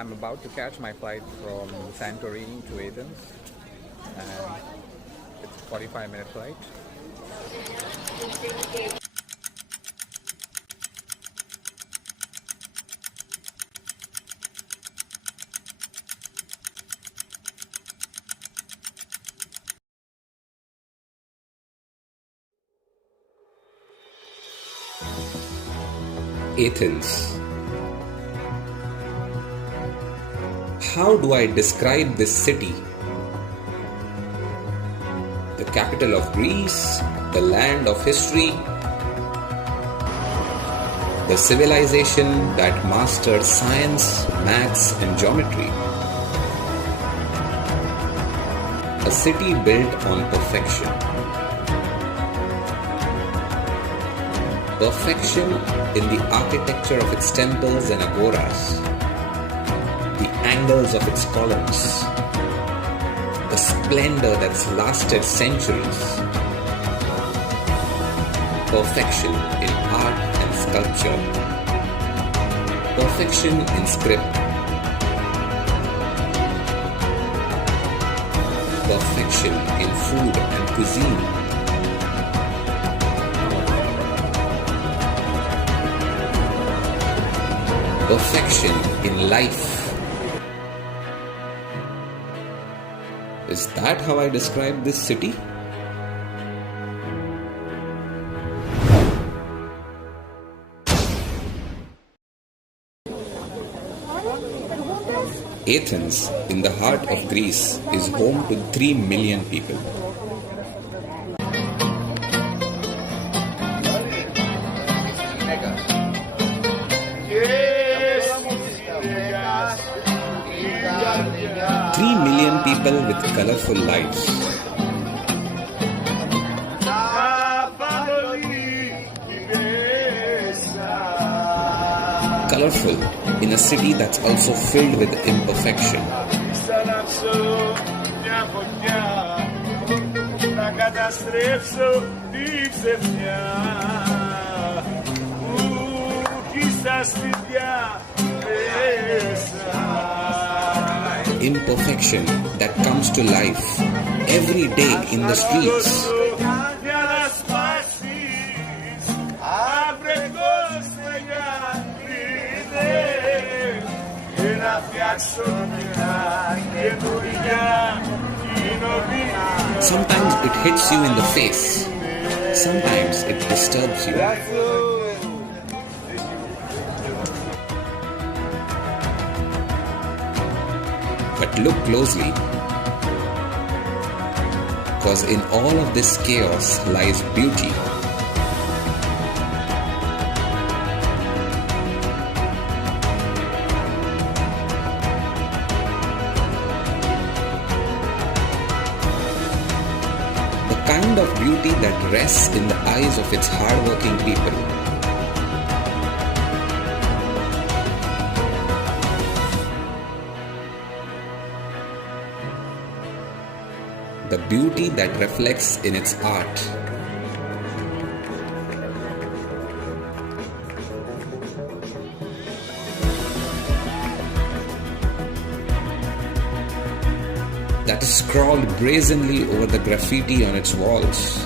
I'm about to catch my flight from Santorini to Athens, and it's a 45-minute flight. Athens. How do I describe this city? The capital of Greece, the land of history, the civilization that mastered science, maths, and geometry. A city built on perfection. Perfection in the architecture of its temples and agoras, the angles of its columns, the splendor that's lasted centuries. Perfection in art and sculpture. Perfection in script. Perfection in food and cuisine. Perfection in life. Is that how I describe this city? Athens, in the heart of Greece, is home to 3 million people. People with colorful lives. Colorful in a city that's also filled with imperfection. Imperfection that comes to life every day in the streets. Sometimes it hits you in the face. Sometimes it disturbs you. But look closely, because in all of this chaos lies beauty. The kind of beauty that rests in the eyes of its hardworking people. The beauty that reflects in its art. That is scrawled brazenly over the graffiti on its walls.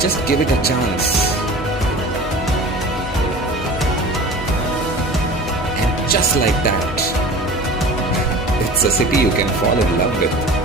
Just give it a chance. And just like that, it's a city you can fall in love with.